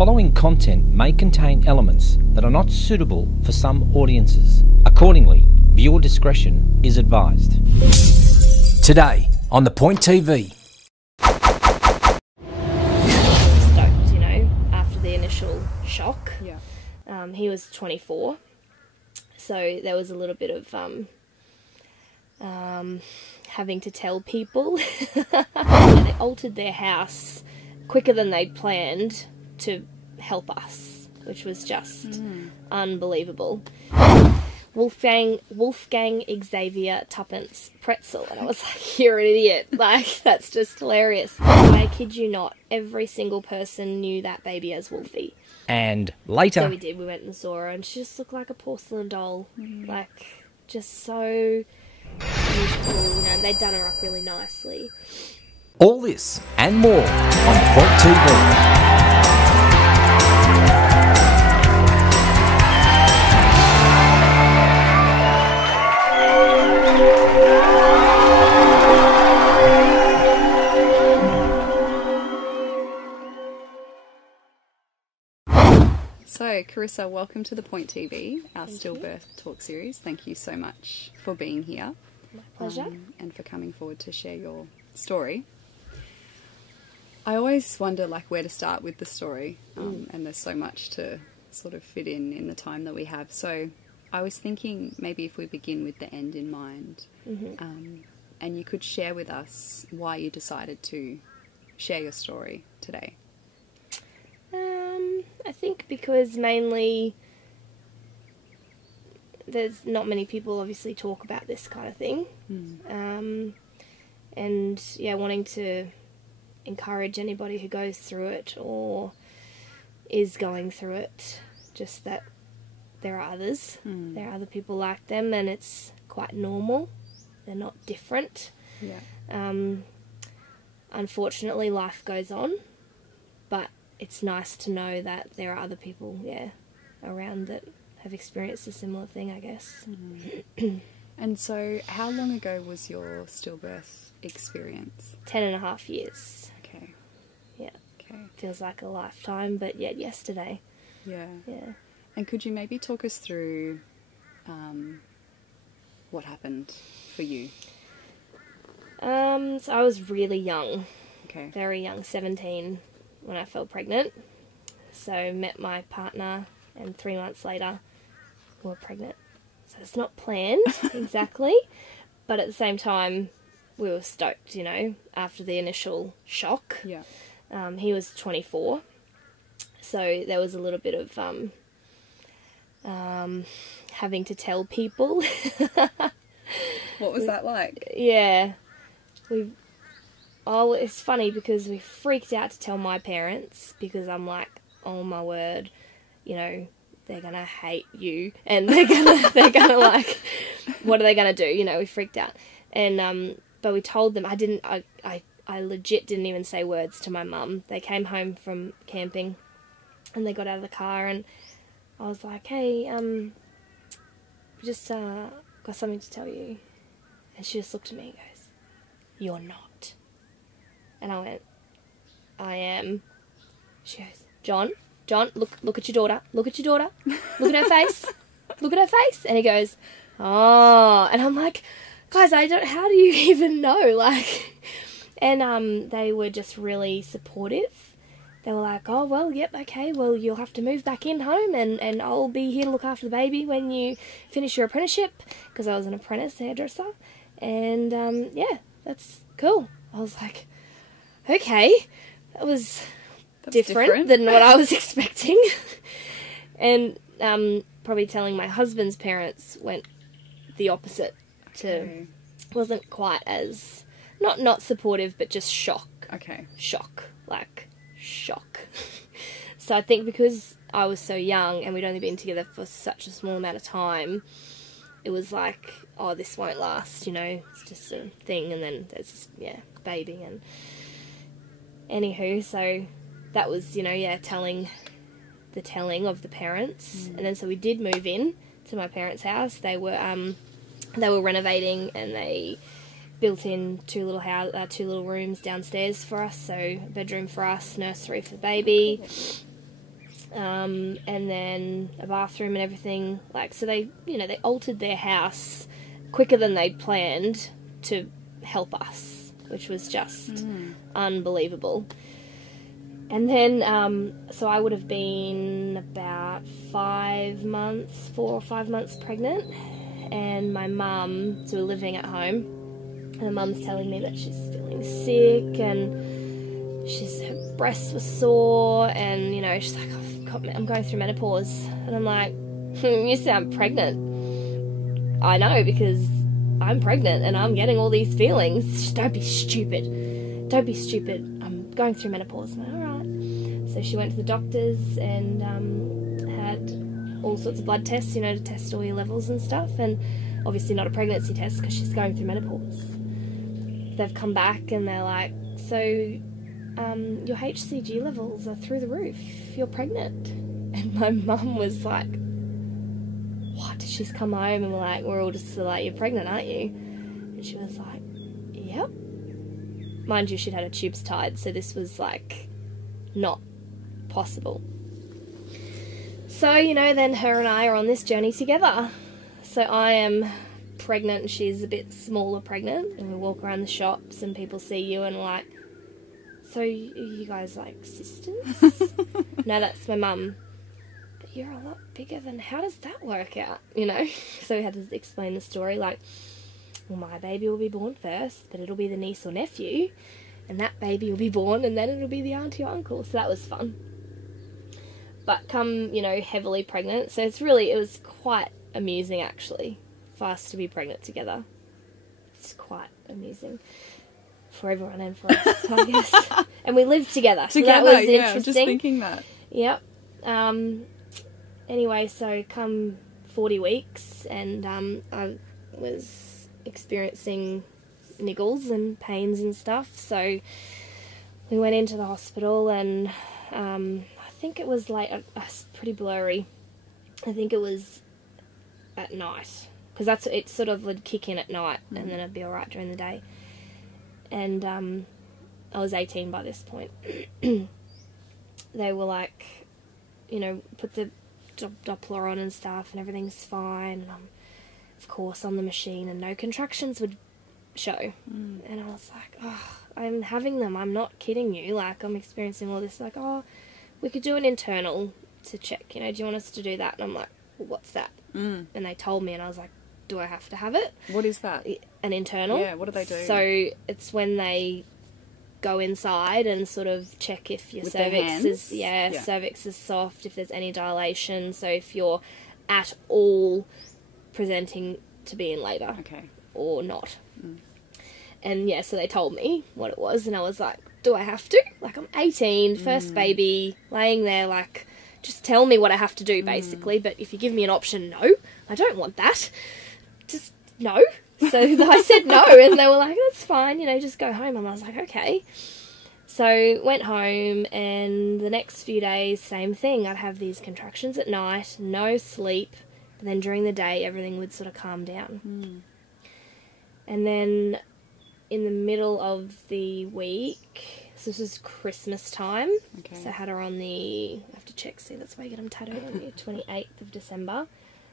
following content may contain elements that are not suitable for some audiences. Accordingly, viewer discretion is advised. Today on The Point TV. Stoked, you know, after the initial shock. Yeah. He was 24, so there was a little bit of having to tell people. They altered their house quicker than they'd planned to help us, which was just unbelievable. Wolfgang Xavier Tuppence Pretsel, and I was like, you're an idiot, like, that's just hilarious. I kid you not, every single person knew that baby as Wolfie. And later... So we went and saw her, and she just looked like a porcelain doll, like, just so beautiful, you know, they'd done her up really nicely. All this and more on The Point TV. So, Carissa, welcome to The Point TV, our stillbirth talk series. Thank you so much for being here. My pleasure. And for coming forward to share your story. I always wonder, like, where to start with the story, and there's so much to sort of fit in the time that we have. So, I was thinking maybe if we begin with the end in mind, and you could share with us why you decided to share your story today. I think because mainly there's not many people obviously talk about this kind of thing. And yeah, wanting to encourage anybody who goes through it or is going through it, just that there are others. There are other people like them, and it's quite normal. They're not different. Yeah. Unfortunately, life goes on, but it's nice to know that there are other people, around that have experienced a similar thing, I guess. And so, how long ago was your stillbirth experience? 10.5 years. Okay. Yeah. Okay. Feels like a lifetime, but yet yesterday. Yeah. Yeah. And could you maybe talk us through what happened for you? So I was really young. Okay. Very young, 17, when I fell pregnant. So met my partner, and 3 months later we were pregnant. So it's not planned exactly, but at the same time we were stoked, you know, after the initial shock. Yeah. He was 24, so there was a little bit of having to tell people. What was that like? Yeah. It's funny because we freaked out to tell my parents, because I'm like, oh my word, you know, they're gonna hate you, and they're gonna like, what are they gonna do? You know, we freaked out, and but we told them. I legit didn't even say words to my mum. They came home from camping, and they got out of the car, and I was like, hey, just got something to tell you, and she just looked at me and goes, you're not. And I went, I am. She goes, John, look at your daughter. Look at your daughter. Look at her face. Look at her face. And he goes, oh. And I'm like, guys, how do you even know? Like, and they were just really supportive. They were like, oh, well, yep, okay, well, you'll have to move back in home, and I'll be here to look after the baby when you finish your apprenticeship, because I was an apprentice hairdresser. And, yeah, that's cool. I was like, okay, that was different than what I was expecting. And probably telling my husband's parents went the opposite. Wasn't quite as, not supportive, but just shock. Okay. Shock. So I think because I was so young and we'd only been together for such a small amount of time, it was like, oh, this won't last, you know, it's just a thing, and then there's, baby, and anywho, so that was, you know, telling of the parents, and then so we did move in to my parents' house. They were renovating, and they built in two little rooms downstairs for us, so a bedroom for us, nursery for the baby, and then a bathroom and everything. Like, so they, you know, they altered their house quicker than they'd planned to help us, which was just unbelievable. And then, so I would have been about 4 or 5 months pregnant, and my mum, so we're living at home, and my mum's telling me that she's feeling sick, and her breasts were sore, and, you know, she's like, I'm going through menopause. And I'm like, you sound pregnant. I know, because I'm pregnant, and I'm getting all these feelings. Just, don't be stupid. Don't be stupid. I'm going through menopause. I'm like, all right. So she went to the doctors and had all sorts of blood tests, you know, to test all your levels and stuff, and obviously not a pregnancy test because she's going through menopause. They've come back and they're like, so your HCG levels are through the roof. You're pregnant. And my mum was like, what? She's come home and we're all just like, you're pregnant, aren't you? And she was like, yep. Mind you, she'd had her tubes tied, so this was like not possible. So, you know, then her and I are on this journey together. So I am pregnant and she's a bit smaller pregnant, and we walk around the shops and people see you and like, so you guys like sisters? No, that's my mum. But you're a lot bigger than, how does that work out, you know? So we had to explain the story, like, well, my baby will be born first, but it'll be the niece or nephew, and that baby will be born, and then it'll be the auntie or uncle. So that was fun. But come, you know, heavily pregnant, so it was quite amusing actually for us to be pregnant together. It's quite amusing for everyone and for us, I guess. And we lived together, so that was interesting. I was just thinking that. Yep. Anyway, so come 40 weeks, and I was experiencing niggles and pains and stuff, so we went into the hospital, and I think it was late, pretty blurry. I think it was at night, because it sort of would kick in at night, and then I'd be alright during the day. And I was 18 by this point. They were like, you know, put the Doppler on and stuff, and everything's fine, and I'm, of course, on the machine, and no contractions would show. And I was like, oh, I'm having them, I'm not kidding you, like, I'm experiencing all this, like, oh, we could do an internal to check, you know, do you want us to do that? And I'm like, well, what's that? And they told me, and I was like, do I have to have it? What is that? An internal. Yeah, what do they do? So it's when they go inside and sort of check if your cervix is, cervix is soft, if there's any dilation, so if you're at all presenting to be in labour. Okay. Or not. And yeah, so they told me what it was, and I was like, do I have to? Like, I'm 18, first baby, laying there, like, just tell me what I have to do, basically, but if you give me an option, no, I don't want that. Just, no. So I said no, and they were like, that's fine, you know, just go home. And I was like, okay. So went home, and the next few days, same thing. I'd have these contractions at night, no sleep, but then during the day, everything would sort of calm down. And then in the middle of the week, so this was Christmas time, so I had her on the, I have to check, see, that's why I get them tattooed on the 28th of December.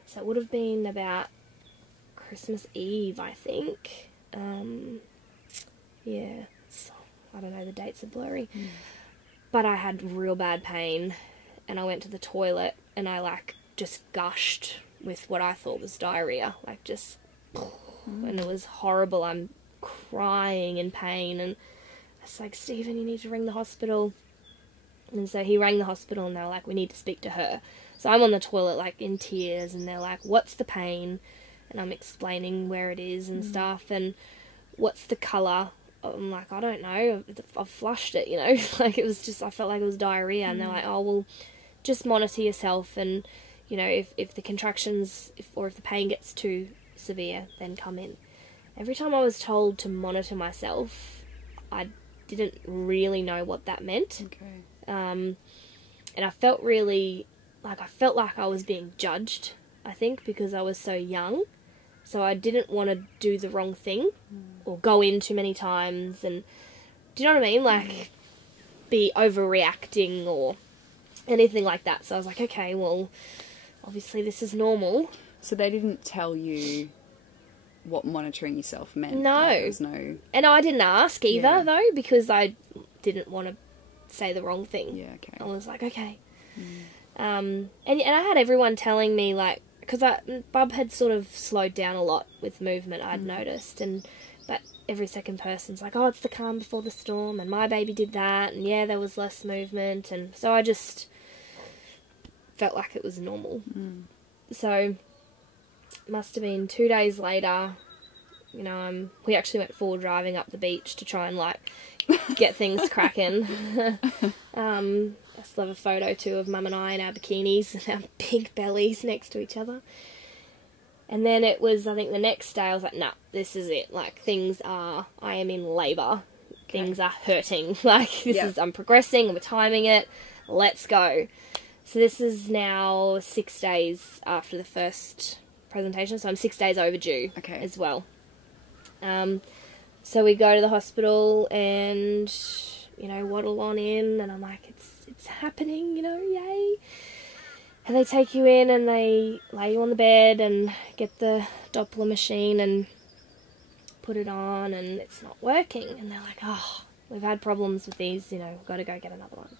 So it would have been about Christmas Eve, I think. Yeah, so, I don't know, the dates are blurry. But I had real bad pain, and I went to the toilet, and I, like, just gushed with what I thought was diarrhea, like, just, and it was horrible. I'm crying in pain, and I was like, Stephen, you need to ring the hospital. And so he rang the hospital, and they were like, we need to speak to her. So I'm on the toilet, like, in tears, and they're like, what's the pain? And I'm explaining where it is and stuff, and what's the colour? I'm like, I don't know, I've flushed it, you know, like, it was just, I felt like it was diarrhea, and they're like, oh, well, just monitor yourself, and, you know, if the contractions, or if the pain gets too severe, then come in. Every time I was told to monitor myself, I didn't really know what that meant. And I felt really, like, I felt like I was being judged, I think, because I was so young. So I didn't want to do the wrong thing, or go in too many times, and, do you know what I mean? Like, be overreacting, or, anything like that. So I was like, okay, well, obviously this is normal. So they didn't tell you what monitoring yourself meant? No. Like, there was no... And I didn't ask either, Yeah. though, because I didn't want to say the wrong thing. Yeah, okay. I was like, okay. And I had everyone telling me, like, because Bub had sort of slowed down a lot with movement, I'd noticed, but every second person's like, oh, it's the calm before the storm, and my baby did that, and yeah, there was less movement, and so I just felt like it was normal. So, must have been 2 days later, you know, we actually went forward driving up the beach to try and, like, get things cracking. I still have a photo too of Mum and I in our bikinis and our big bellies next to each other. And then it was, I think the next day I was like, nah, this is it. Like, I am in labour. Okay. Things are hurting. Like, I'm progressing and we're timing it. Let's go. So this is now 6 days after the first presentation. So I'm 6 days overdue as well. So we go to the hospital and, you know, waddle on in, and I'm like, it's happening, you know, yay. And they take you in and they lay you on the bed and get the Doppler machine and put it on, and it's not working. And they're like, oh, we've had problems with these, you know, we've got to go get another one.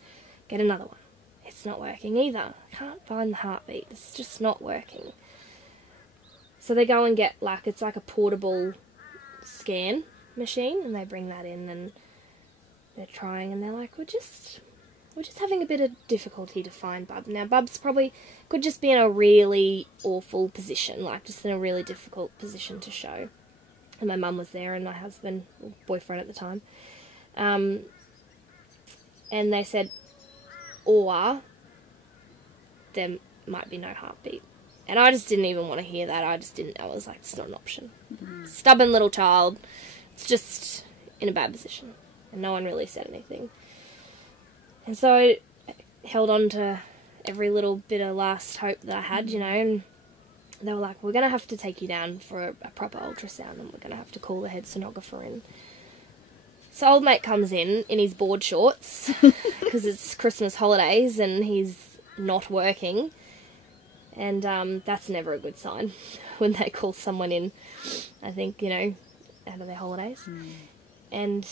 Get another one. It's not working either. I can't find the heartbeat. It's just not working. So they go and get, like, it's like a portable scan machine, and they bring that in and they're trying, and they're like, we're just having a bit of difficulty to find Bub. Now Bub's probably could just be in a really awful position, like just in a really difficult position to show. And my mum was there and my husband, or boyfriend at the time, and they said, or there might be no heartbeat. And I just didn't even want to hear that. I was like, it's not an option. Stubborn little child. It's just in a bad position. And no one really said anything. And so I held on to every little bit of last hope that I had, you know, and they were like, we're going to have to take you down for a proper ultrasound, and we're going to have to call the head sonographer in. So old mate comes in his board shorts, because it's Christmas holidays and he's not working. And that's never a good sign when they call someone in, I think, you know, out of their holidays. And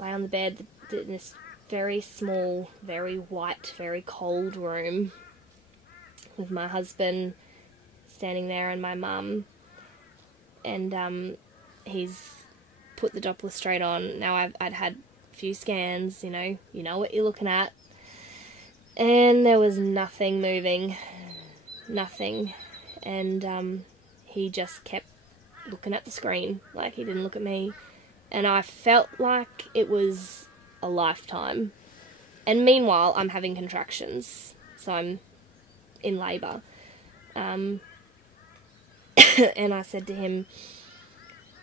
lay on the bed in this very small, very white, very cold room with my husband standing there and my mum. And he's put the Doppler straight on. Now I'd had a few scans, you know what you're looking at. And there was nothing moving. Nothing. And he just kept looking at the screen, like he didn't look at me. And I felt like it was a lifetime. And meanwhile, I'm having contractions, so I'm in labour. And I said to him,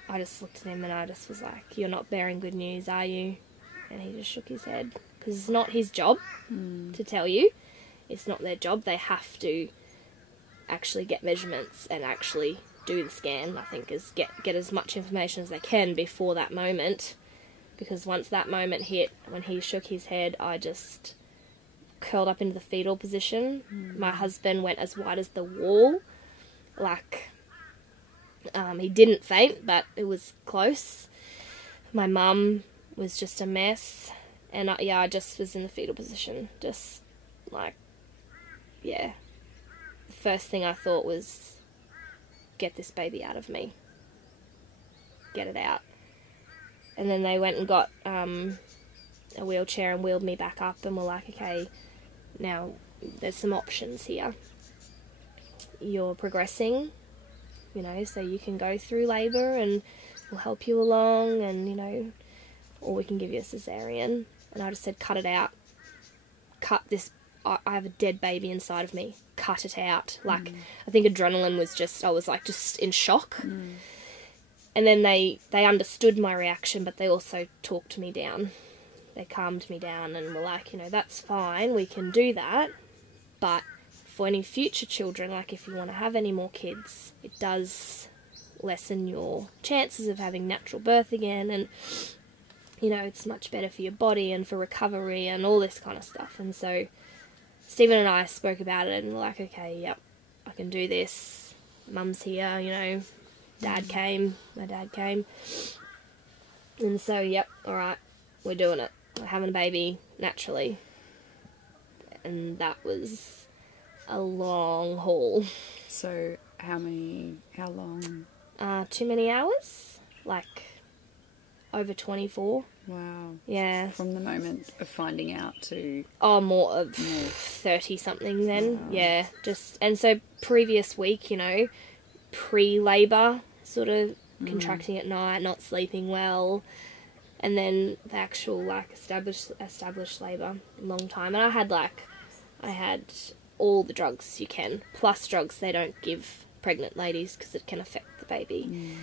I just looked at him and I just was like, you're not bearing good news, are you? And he just shook his head, because it's not his job to tell you. It's not their job. They have to actually get measurements and actually do the scan, I think, is get as much information as they can before that moment, because once that moment hit, when he shook his head, I just curled up into the fetal position. My husband went as white as the wall, like, he didn't faint, but it was close. My mum was just a mess, and I just was in the fetal position, just like, yeah. The first thing I thought was, get this baby out of me. Get it out. And then they went and got a wheelchair and wheeled me back up, and were like, okay, now there's some options here. You're progressing, you know, so you can go through labour and we'll help you along, and, you know, or we can give you a cesarean. And I just said, cut it out. Cut this. I have a dead baby inside of me. Cut it out. Like, I think adrenaline was just, I was like just in shock. And then they understood my reaction, but they also talked me down. They calmed me down and were like, you know, that's fine, we can do that, but for any future children, like if you want to have any more kids, it does lessen your chances of having natural birth again, and, you know, it's much better for your body and for recovery and all this kind of stuff. And so Stephen and I spoke about it and we're like, okay, yep, I can do this. Mum's here, you know. My dad came. And so, yep, alright, we're doing it. We're having a baby naturally. And that was a long haul. So, how long? Too many hours? Like, over 24. Wow. Yeah. From the moment of finding out to... Oh, more of 30-something then. Wow. Yeah, and so previous week, you know, pre-labour, sort of contracting at night, not sleeping well, and then the actual, like, established labour, a long time. And I had all the drugs you can, plus drugs they don't give pregnant ladies because it can affect the baby.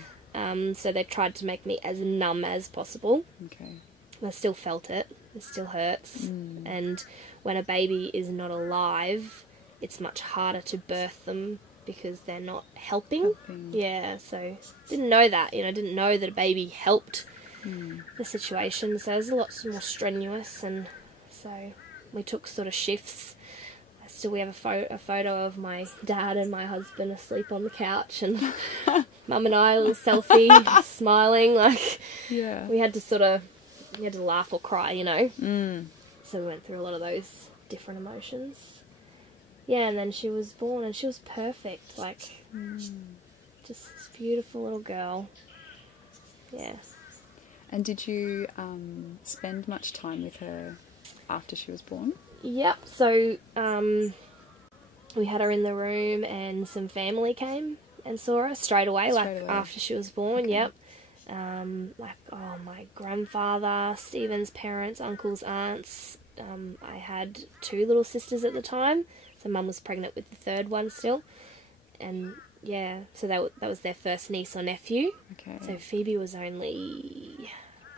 So they tried to make me as numb as possible. Okay. I still felt it. It still hurts. And when a baby is not alive, it's much harder to birth them because they're not helping. Yeah, so didn't know that. You know, didn't know that a baby helped the situation. So it was a lot more strenuous, and so we took sort of shifts. We have a photo of my dad and my husband asleep on the couch, and Mum and I, a little selfie, smiling. Like, we had to laugh or cry, you know. So we went through a lot of those different emotions. Yeah, and then she was born, and she was perfect. Like, just this beautiful little girl. Yeah. And did you spend much time with her after she was born? Yep, so we had her in the room and some family came and saw her straight away. After she was born. Okay. Yep. My grandfather, Stephen's parents, uncles, aunts. I had 2 little sisters at the time, so Mum was pregnant with the 3rd one still. And yeah, so that was their first niece or nephew. Okay. So Phoebe was only...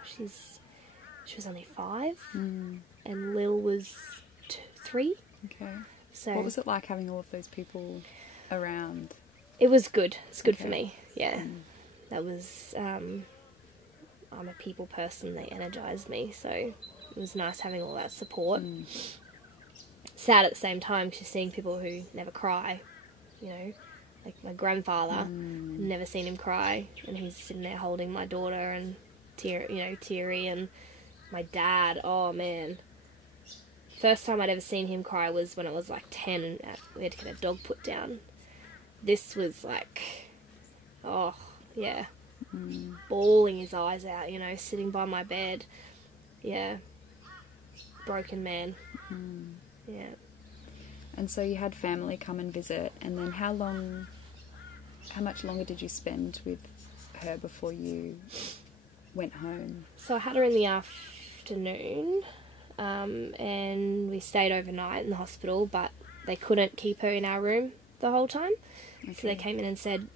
She was only 5. And Lil was 3. Okay. So what was it like having all of those people around? It was good. It's good for me. Yeah. That was... I'm a people person. They energised me. So it was nice having all that support. Sad at the same time because seeing people who never cry, you know. Like my grandfather, never seen him cry. And he's sitting there holding my daughter and teary. And my dad, oh man. First time I'd ever seen him cry was when I was like 10 and we had to get a dog put down. This was like, oh, yeah, bawling his eyes out, you know, sitting by my bed. Yeah, broken man. Yeah. And so you had family come and visit, and then how much longer did you spend with her before you went home? So I had her in the afternoon. And we stayed overnight in the hospital, but they couldn't keep her in our room the whole time. Okay. So they came in and said,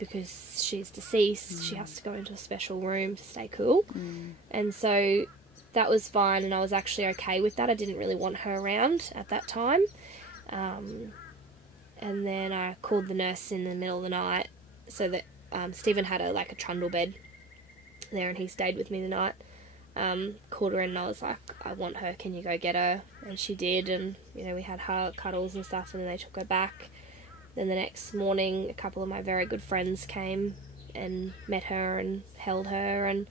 because she's deceased, she has to go into a special room to stay cool. And so that was fine, and I was actually okay with that. I didn't really want her around at that time. And then I called the nurse in the middle of the night, so that Stephen had a trundle bed there, and he stayed with me the night. Called her in and I was like, I want her, can you go get her? And she did, and you know, we had cuddles and stuff, and then they took her back. Then the next morning a couple of my very good friends came and met her and held her, and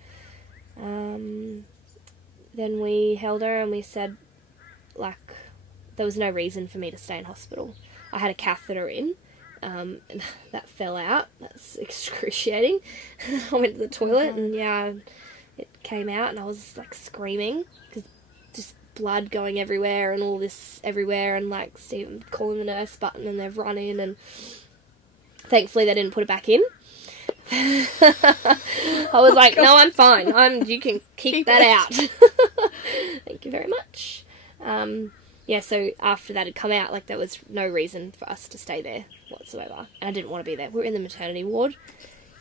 then we held her and we said, like, there was no reason for me to stay in hospital. I had a catheter in, and that fell out. That's excruciating. I went to the toilet and it came out, and I was like screaming because just blood going everywhere and all this everywhere, and like Stephen calling the nurse button, and they've run in, and thankfully they didn't put it back in. I was like, no, I'm fine. You can keep that out. Thank you very much. So after that had come out, like, there was no reason for us to stay there whatsoever, and I didn't want to be there. We were in the maternity ward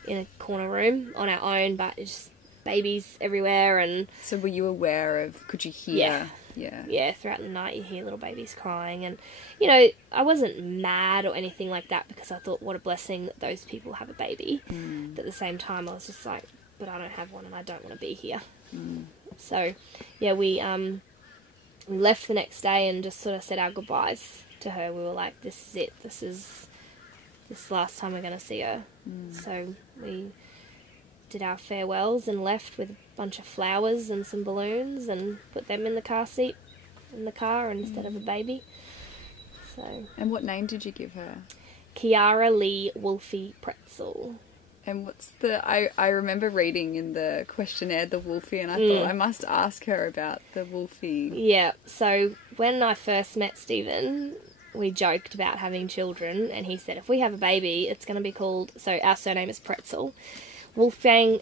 in a corner room on our own, but it's just babies everywhere. And so were you aware of, could you hear? Yeah, throughout the night you hear little babies crying, and you know, I wasn't mad or anything like that because I thought what a blessing that those people have a baby. But at the same time I was just like, but I don't have one and I don't want to be here. So yeah, we we left the next day and just sort of said our goodbyes to her. We were like, this is it. This is last time we're going to see her. So we did our farewells and left with a bunch of flowers and some balloons and put them in the car seat in the car instead of a baby. So. And what name did you give her? Kiara Lee Wolfy Pretsel. And what's the... I remember reading in the questionnaire the Wolfy, and I thought I must ask her about the Wolfy. Yeah, so when I first met Stephen, we joked about having children, and he said, if we have a baby, it's going to be called... So our surname is Pretsel. Wolfgang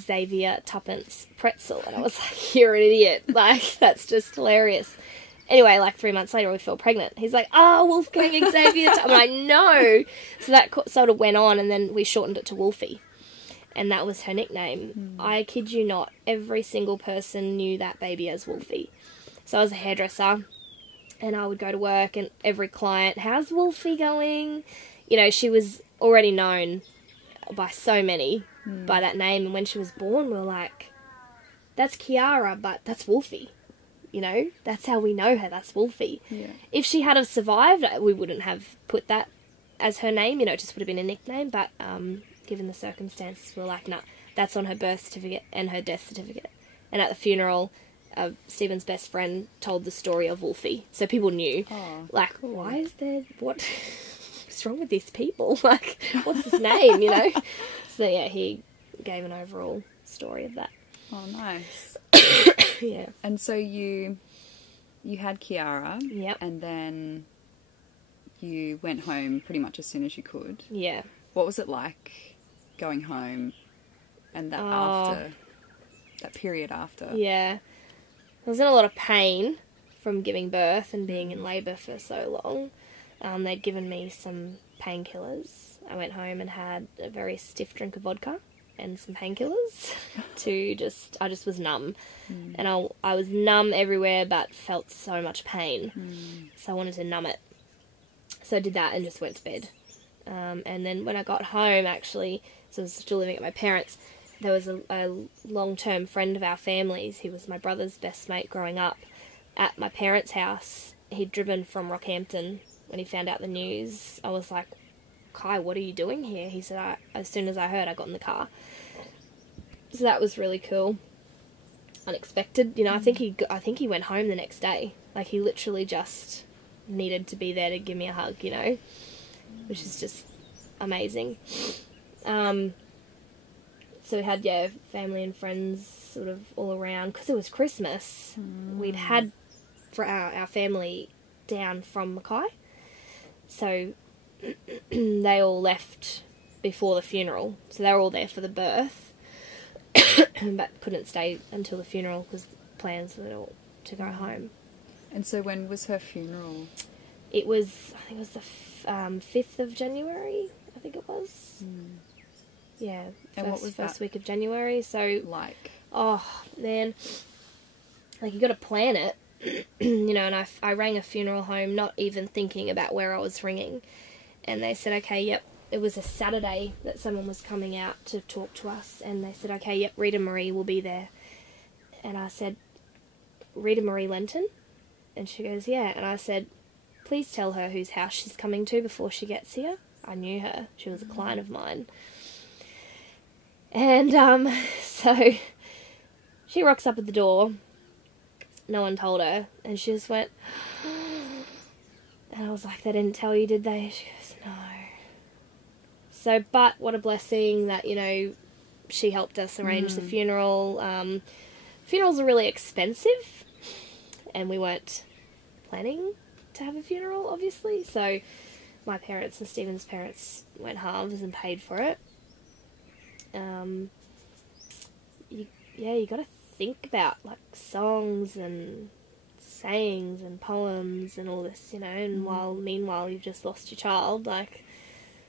Xavier Tuppence Pretsel. And I was like, you're an idiot. Like, that's just hilarious. Anyway, like 3 months later, we fell pregnant. He's like, oh, Wolfgang Xavier. I'm like, no. So that sort of went on, and then we shortened it to Wolfie. And that was her nickname. I kid you not, every single person knew that baby as Wolfie. So I was a hairdresser, and I would go to work, and every client, how's Wolfie going? You know, she was already known by so many by that name. And when she was born, we were like, that's Kiara, but that's Wolfie. You know, that's how we know her. That's Wolfie. Yeah. If she had have survived, we wouldn't have put that as her name. You know, it just would have been a nickname. But given the circumstances, we were like, nah, that's on her birth certificate and her death certificate. And at the funeral, Stephen's best friend told the story of Wolfie. So people knew. Oh, like, cool. Why is there... What's wrong with these people? Like, what's his name, you know? So, yeah, he gave an overall story of that. Oh, nice. Yeah. And so you had Kiara. Yep. And then you went home pretty much as soon as you could. Yeah. What was it like going home and that period after? Yeah. I was in a lot of pain from giving birth and being in labour for so long. They'd given me some painkillers. I went home and had a very stiff drink of vodka and some painkillers I just was numb. And I was numb everywhere but felt so much pain. So I wanted to numb it. So I did that and just went to bed. And then when I got home, actually, so I was still living at my parents', there was a long-term friend of our family's. He was my brother's best mate growing up. At my parents' house, he'd driven from Rockhampton when he found out the news. I was like, Kai, what are you doing here? He said, as soon as I heard, I got in the car. So that was really cool. Unexpected. You know, I think he went home the next day. Like, he literally just needed to be there to give me a hug, you know, which is just amazing. So we had, family and friends sort of all around. Because it was Christmas, we'd had for our family down from Mackay. So they all left before the funeral. So they were all there for the birth. But couldn't stay until the funeral because plans were all to go home. And so when was her funeral? It was, I think it was the 5th of January, I think it was. Yeah, and what was first week of January. So, like, oh man, like you got to plan it, you know. And I rang a funeral home, not even thinking about where I was ringing, and they said, okay, yep. It was a Saturday that someone was coming out to talk to us, and they said, okay, yep, Rita Marie will be there. And I said, Rita Marie Lenton? And she goes, yeah. And I said, please tell her whose house she's coming to before she gets here. I knew her. She was a client of mine. And so she rocks up at the door. No one told her. And she just went, and I was like, they didn't tell you, did they? She goes, no. So, but what a blessing that, you know, she helped us arrange the funeral. Funerals are really expensive, and we weren't planning to have a funeral, obviously. So my parents and Stephen's parents went halves and paid for it. You got to think about, like, songs and sayings and poems and all this, you know, and meanwhile you've just lost your child, like...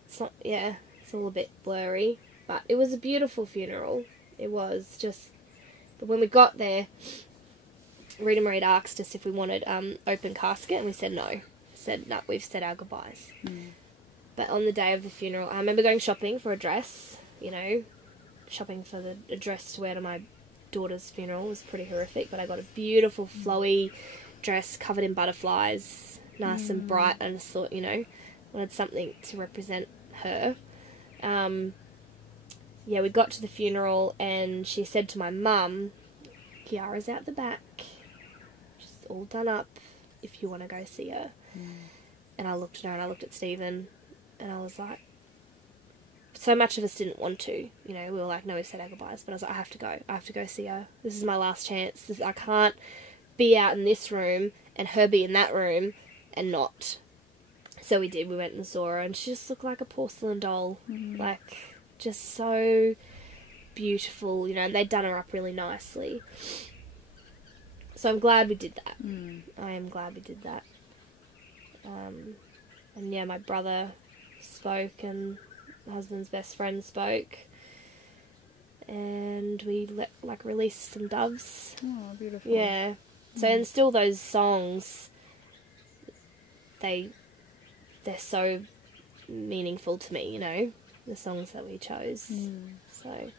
It's not, it's all a bit blurry, but it was a beautiful funeral. It was just, but when we got there, Rita Marie asked us if we wanted open casket, and we said no. Said no, we've said our goodbyes. But on the day of the funeral, I remember going shopping for a dress, you know, shopping for a dress to wear to my daughter's funeral was pretty horrific, but I got a beautiful flowy dress covered in butterflies, nice and bright. I just thought, you know, wanted something to represent her. Yeah, we got to the funeral and she said to my mum, Kiara's out the back. She's all done up if you want to go see her. And I looked at her and I looked at Stephen and I was like, so much of us didn't want to, you know, we were like, no, we've said our goodbyes, but I was like, I have to go see her. This is my last chance. I can't be out in this room and her be in that room and not. So we did, we went and saw her and she just looked like a porcelain doll, like, just so beautiful, you know, and they'd done her up really nicely. So I'm glad we did that. I am glad we did that. And yeah, my brother spoke and my husband's best friend spoke, and we released some doves. Oh, beautiful. Yeah. So and still those songs, they're so meaningful to me, you know, the songs that we chose. So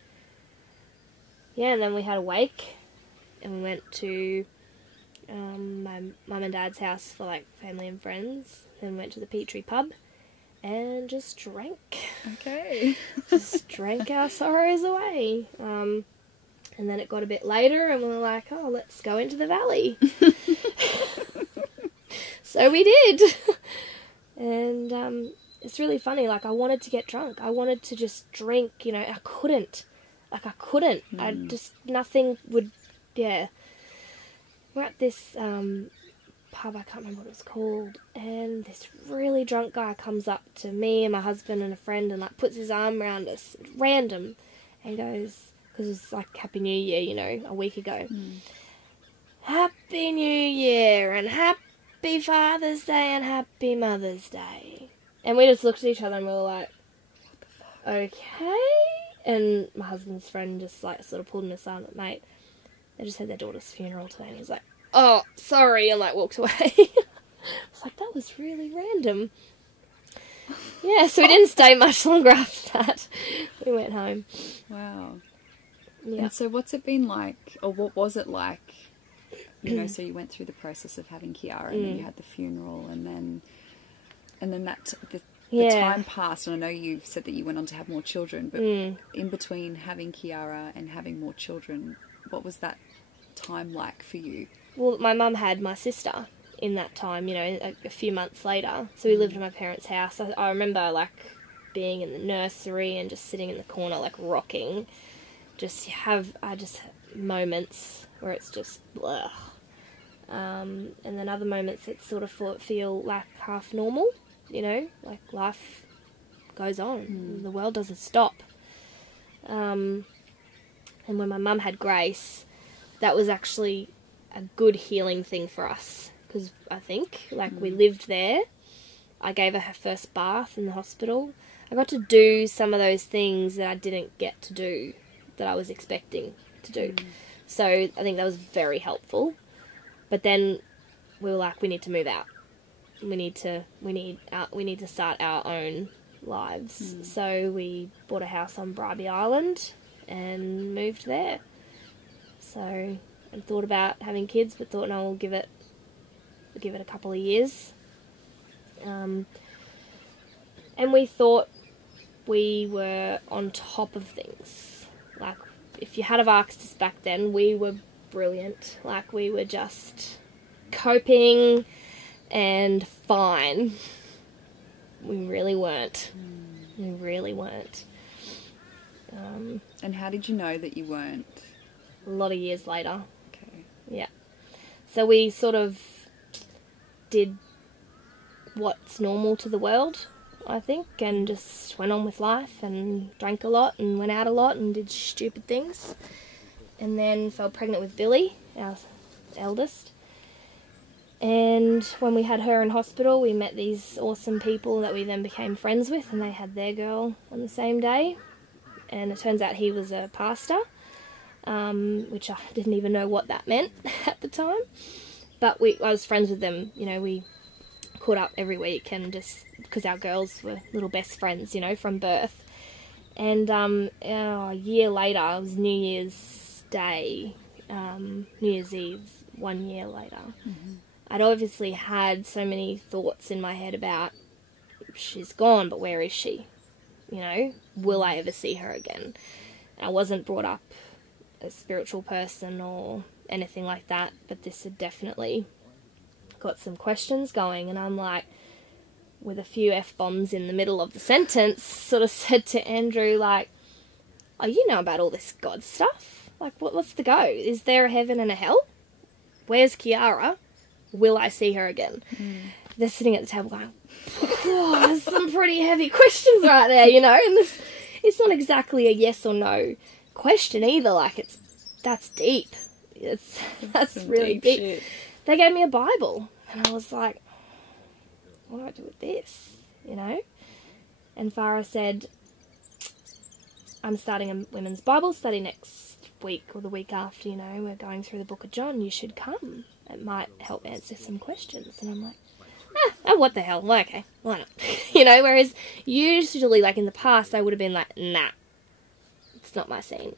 yeah, and then we had a wake and we went to my mum and dad's house for like family and friends. Then we went to the Petrie pub and just drank. Okay. Just drank our sorrows away. And then it got a bit later and we were like, oh, let's go into the valley. So we did. And it's really funny. Like, I wanted to get drunk. I wanted to just drink, you know. I couldn't. Like, I couldn't. I just, nothing would, yeah. We're at this pub, I can't remember what it was called, and this really drunk guy comes up to me and my husband and a friend and like puts his arm around us, random, and goes, because it's like Happy New Year, you know, a week ago. Happy New Year and Happy Father's Day and Happy Mother's Day. And we just looked at each other and we were like, okay. And my husband's friend just like sort of pulled him aside, like, mate, they just had their daughter's funeral today. And he was like, oh, sorry, and like walked away. I was like, that was really random. Yeah, so we didn't stay much longer after that. We went home. Wow. Yeah. And so what's it been like, or what was it like, you know, so you went through the process of having Kiara and then you had the funeral and then that, the time passed, and I know you've said that you went on to have more children, but in between having Kiara and having more children, what was that time like for you? Well, my mum had my sister in that time, you know, a few months later. So we lived in my parents' house. I remember, like, being in the nursery and just sitting in the corner, like, rocking. I just moments where it's just blah. And then other moments it sort of feel like half normal, you know, like life goes on. The world doesn't stop. And when my mum had Grace, that was actually a good healing thing for us, because I think, like, we lived there. I gave her first bath in the hospital. I got to do some of those things that I didn't get to do, that I was expecting to do. So I think that was very helpful. But then we were like, we need to move out. We need to start our own lives. So we bought a house on Bribie Island and moved there. So, and thought about having kids, but thought, no, we'll give it a couple of years. And we thought we were on top of things. Like, if you had have asked us back then, we were brilliant. Like, we were just coping and fine. We really weren't. We really weren't. And how did you know that you weren't? A lot of years later. Okay. Yeah. So we sort of did what's normal to the world, I think, and just went on with life and drank a lot and went out a lot and did stupid things. And then fell pregnant with Billy, our eldest. And when we had her in hospital, we met these awesome people that we then became friends with, and they had their girl on the same day. And it turns out he was a pastor, which I didn't even know what that meant at the time. But I was friends with them, you know, we caught up every week, and just because our girls were little best friends, you know, from birth. And a year later, it was New Year's next day, New Year's Eve, 1 year later, I'd obviously had so many thoughts in my head about, she's gone, but where is she? You know, will I ever see her again? I wasn't brought up a spiritual person or anything like that, but this had definitely got some questions going, and I'm like, with a few F-bombs in the middle of the sentence, sort of said to Andrew, like, oh, you know about all this God stuff? Like, what's the go? Is there a heaven and a hell? Where's Kiara? Will I see her again? They're sitting at the table going, oh, there's some pretty heavy questions right there, you know, and it's not exactly a yes or no question either, like, that's deep. That's really deep. Shit. They gave me a Bible, and I was like, what do I do with this, you know? And Farah said, I'm starting a women's Bible study next week or the week after, you know, we're going through the book of John, you should come. It might help answer some questions. And I'm like, oh, what the hell? Well, okay, why not? You know, whereas usually, like in the past, I would have been like, nah, it's not my scene.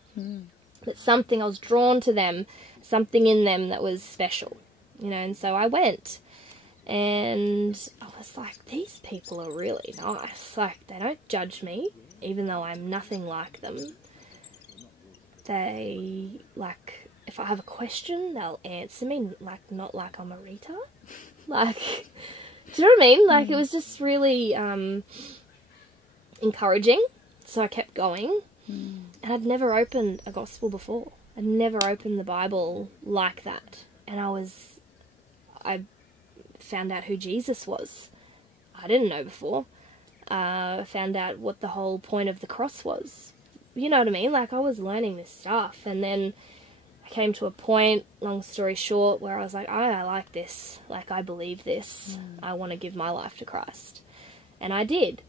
But something, I was drawn to them, something in them that was special, you know, and so I went. And I was like, these people are really nice. Like, they don't judge me, even though I'm nothing like them. They, like, if I have a question, they'll answer me, like, not like I'm a retard. Like, do you know what I mean? Like, it was just really encouraging. So I kept going. And I'd never opened a gospel before. I'd never opened the Bible like that. And I found out who Jesus was. I didn't know before. Found out what the whole point of the cross was. You know what I mean? Like, I was learning this stuff, and then I came to a point, long story short, where I was like, I like this. Like, I believe this. I want to give my life to Christ. And I did.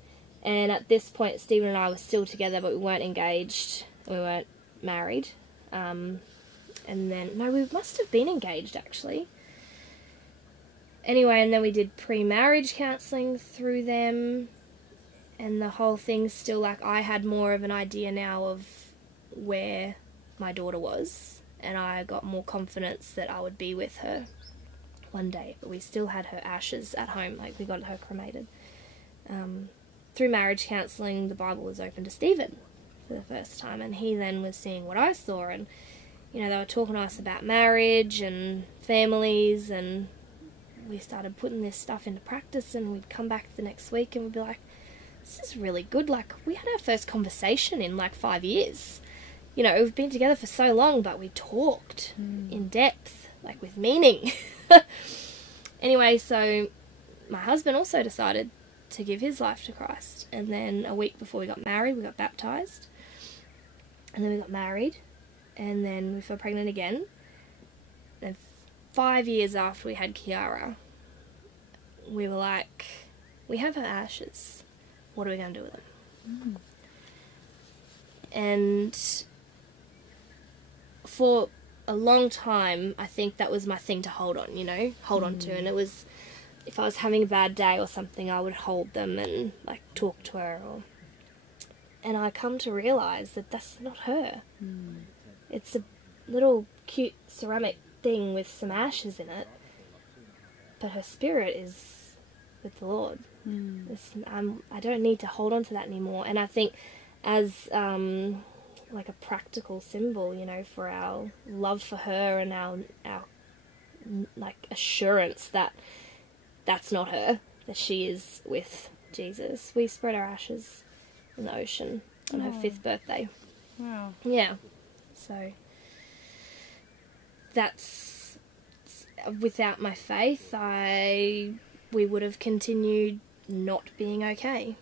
And at this point, Stephen and I were still together, but we weren't engaged. We weren't married. And then, no, we must have been engaged, actually. Anyway, and then we did pre-marriage counselling through them, and the whole thing's still, like, I had more of an idea now of where my daughter was, and I got more confidence that I would be with her one day, but we still had her ashes at home, like, we got her cremated. Through marriage counselling, the Bible was open to Stephen for the first time, and he then was seeing what I saw, and, you know, they were talking to us about marriage and families, and we started putting this stuff into practice, and we'd come back the next week and we'd be like, this is really good. Like, we had our first conversation in like 5 years. You know, we've been together for so long, but we talked in depth, like with meaning. Anyway, so my husband also decided to give his life to Christ. And then a week before we got married, we got baptised. And then we got married. And then we fell pregnant again. And 5 years after we had Kiara, we were like, we have her ashes. What are we going to do with them? And for a long time, I think that was my thing to hold on, you know, hold on to. And it was, if I was having a bad day or something, I would hold them and, like, talk to her. And I come to realise that that's not her. It's a little cute ceramic thing with some ashes in it, but her spirit is with the Lord. I don't need to hold on to that anymore. And I think as like a practical symbol, you know, for our love for her and our like assurance that that's not her, that she is with Jesus, we spread our ashes in the ocean on her 5th birthday. Wow. Yeah. So that's, without my faith, we would have continued not being okay.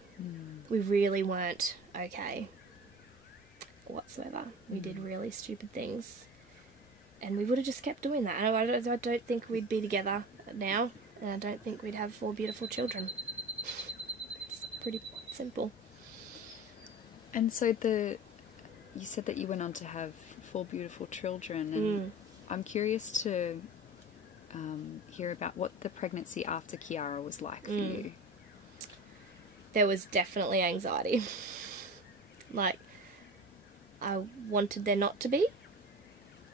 We really weren't okay whatsoever. We did really stupid things, and we would have just kept doing that. I don't think we'd be together now, and I don't think we'd have 4 beautiful children. It's pretty simple. And so you said that you went on to have 4 beautiful children, and I'm curious to hear about what the pregnancy after Kiara was like for you. There was definitely anxiety. Like, I wanted there not to be.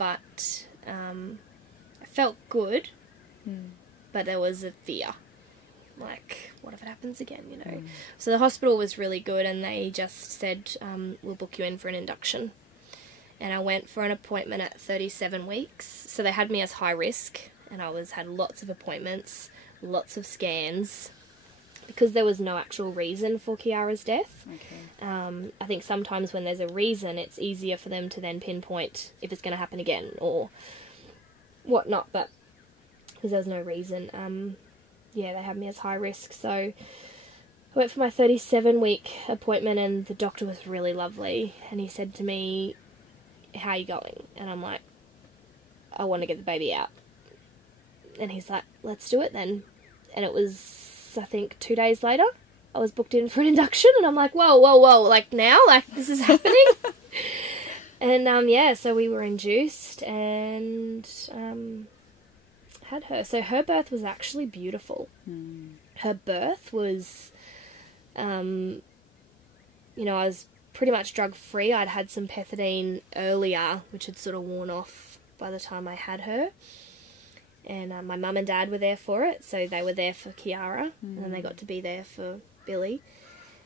but I felt good, but there was a fear. Like, what if it happens again, you know? So the hospital was really good, and they just said, we'll book you in for an induction. And I went for an appointment at 37 weeks. So they had me as high risk, and I had lots of appointments, lots of scans, because there was no actual reason for Kiara's death. Okay. I think sometimes when there's a reason, it's easier for them to then pinpoint if it's going to happen again or whatnot, but because there was no reason, yeah, they had me as high risk. So I went for my 37-week appointment, and the doctor was really lovely, and he said to me, how are you going? And I'm like, I want to get the baby out. And he's like, let's do it then. And it was, I think, 2 days later, I was booked in for an induction, and I'm like, whoa, like now? Like, this is happening? And, yeah, so we were induced, and had her. So her birth was actually beautiful. Her birth was, you know, I was pretty much drug-free. I'd had some pethidine earlier, which had sort of worn off by the time I had her. And my mum and dad were there for it, so they were there for Kiara, and then they got to be there for Billy.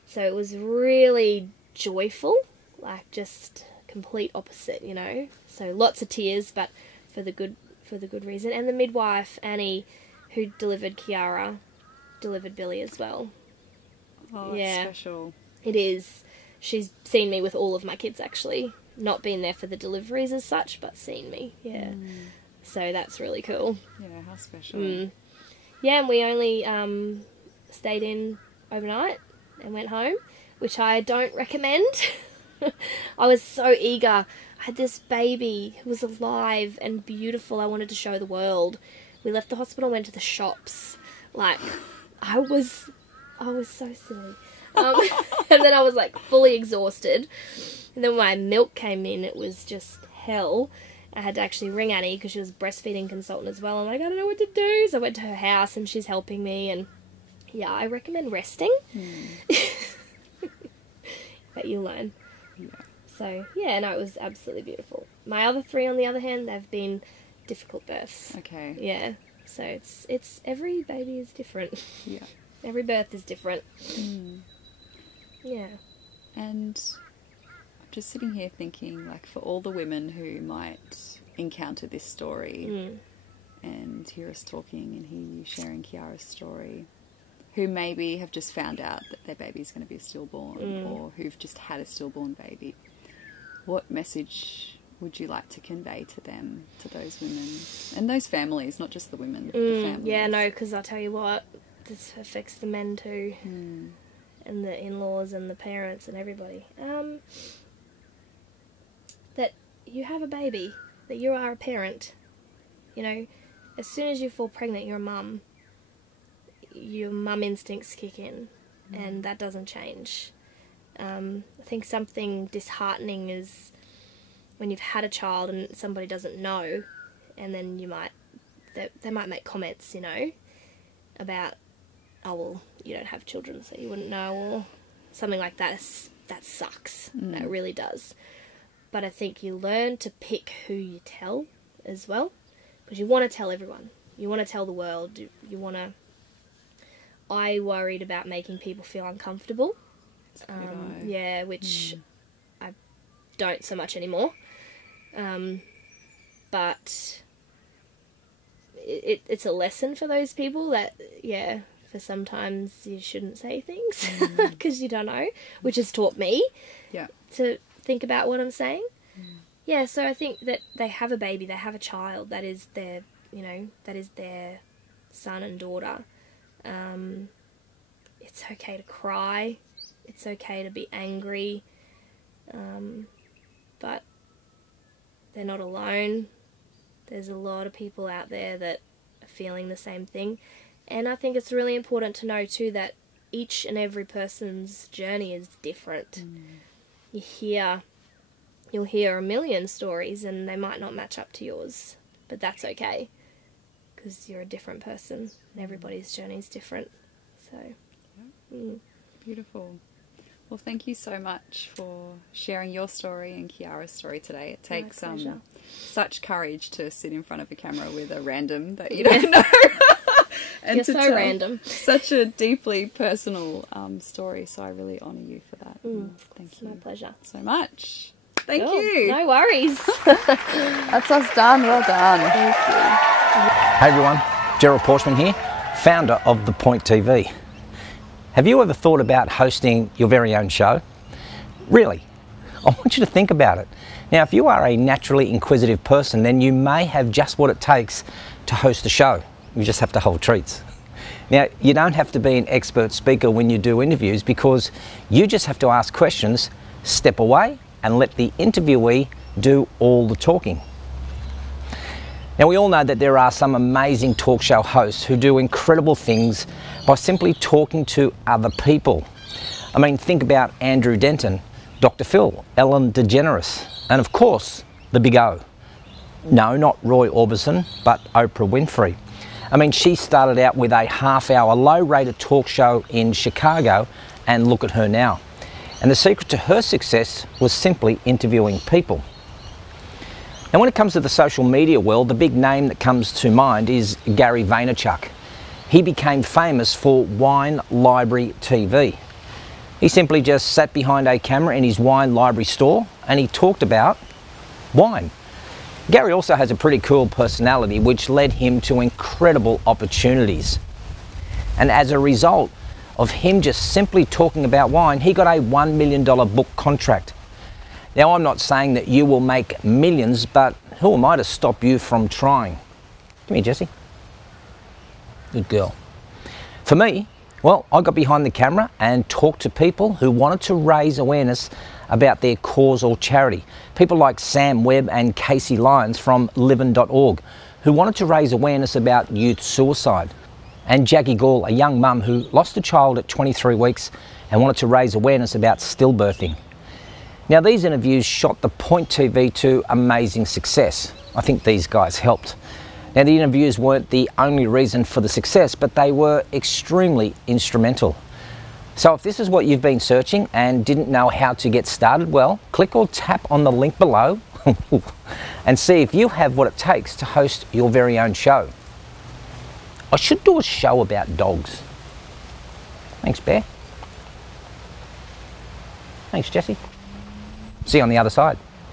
So it was really joyful, like just complete opposite, you know. So lots of tears, but for the good reason. And the midwife, Annie, who delivered Kiara, delivered Billy as well. Oh, that's special. It is. She's seen me with all of my kids, actually. Not been there for the deliveries as such, but seen me, yeah. So that's really cool. Yeah, how special. Yeah, and we only stayed in overnight and went home, which I don't recommend. I was so eager. I had this baby who was alive and beautiful. I wanted to show the world. We left the hospital and went to the shops. Like, I was so silly. And then I was like fully exhausted. And then when my milk came in, it was just hell. I had to actually ring Annie because she was a breastfeeding consultant as well. I'm like, I don't know what to do. So I went to her house and she's helping me. And yeah, I recommend resting. But you'll learn. Yeah. So yeah, no, it was absolutely beautiful. My other three, on the other hand, they've been difficult births. Okay. Yeah. So it's every baby is different. Yeah. Every birth is different. Yeah. And I'm just sitting here thinking, like, for all the women who might encounter this story and hear us talking and hear you sharing Kiara's story, who maybe have just found out that their baby is going to be a stillborn or who've just had a stillborn baby, what message would you like to convey to them, to those women and those families, not just the women, the families? Yeah, no, because I'll tell you what, this affects the men too, and the in-laws and the parents and everybody. That you have a baby, that you are a parent. You know, as soon as you fall pregnant, you're a mum. Your mum instincts kick in, and that doesn't change. I think something disheartening is when you've had a child and somebody doesn't know, and then they might make comments, you know, about, oh, well, you don't have children, so you wouldn't know, or something like that. That sucks. That really does. But I think you learn to pick who you tell as well, because you want to tell everyone. You want to tell the world. You want to... I worried about making people feel uncomfortable. Yeah, which I don't so much anymore. But it's a lesson for those people that, yeah, for sometimes you shouldn't say things because you don't know, which has taught me to think about what I'm saying. Yeah, so I think that they have a baby, they have a child, that is their, you know, that is their son and daughter. It's okay to cry, it's okay to be angry, but they're not alone. There's a lot of people out there that are feeling the same thing, and I think it's really important to know too that each and every person's journey is different. You'll hear a million stories and they might not match up to yours, but that's okay, because you're a different person and everybody's journey is different. So, beautiful. Well, thank you so much for sharing your story and Kiara's story today. It takes such courage to sit in front of a camera with a random that you don't know. And You're to so tell random. Such a deeply personal story. So I really honour you for that. Thank you. My pleasure. So much. Thank Cool. you. No worries. That's us done. Well done. Thank you. Hey everyone, Gerald Pauschmann here, founder of The Point TV. Have you ever thought about hosting your very own show? Really? I want you to think about it. Now, if you are a naturally inquisitive person, then you may have just what it takes to host a show. You just have to hold treats. Now, you don't have to be an expert speaker when you do interviews, because you just have to ask questions, step away, and let the interviewee do all the talking. Now, we all know that there are some amazing talk show hosts who do incredible things by simply talking to other people. I mean, think about Andrew Denton, Dr. Phil, Ellen DeGeneres, and of course, the Big O. No, not Roy Orbison, but Oprah Winfrey. I mean, she started out with a half-hour low-rated talk show in Chicago, and look at her now. And the secret to her success was simply interviewing people. Now, when it comes to the social media world, the big name that comes to mind is Gary Vaynerchuk. He became famous for Wine Library TV. He simply just sat behind a camera in his wine library store and he talked about wine. Gary also has a pretty cool personality, which led him to incredible opportunities. And as a result of him just simply talking about wine, he got a $1 million book contract. Now, I'm not saying that you will make millions, but who am I to stop you from trying? Come here, Jessie. Good girl. For me, well, I got behind the camera and talked to people who wanted to raise awareness about their cause or charity. People like Sam Webb and Casey Lyons from livin.org, who wanted to raise awareness about youth suicide. And Jackie Gaul, a young mum who lost a child at 23 weeks and wanted to raise awareness about stillbirthing. Now, these interviews shot The Point TV to amazing success. I think these guys helped. Now, the interviews weren't the only reason for the success, but they were extremely instrumental. So if this is what you've been searching and didn't know how to get started, well, click or tap on the link below and see if you have what it takes to host your very own show. I should do a show about dogs. Thanks, Bear. Thanks, Jessie. See you on the other side.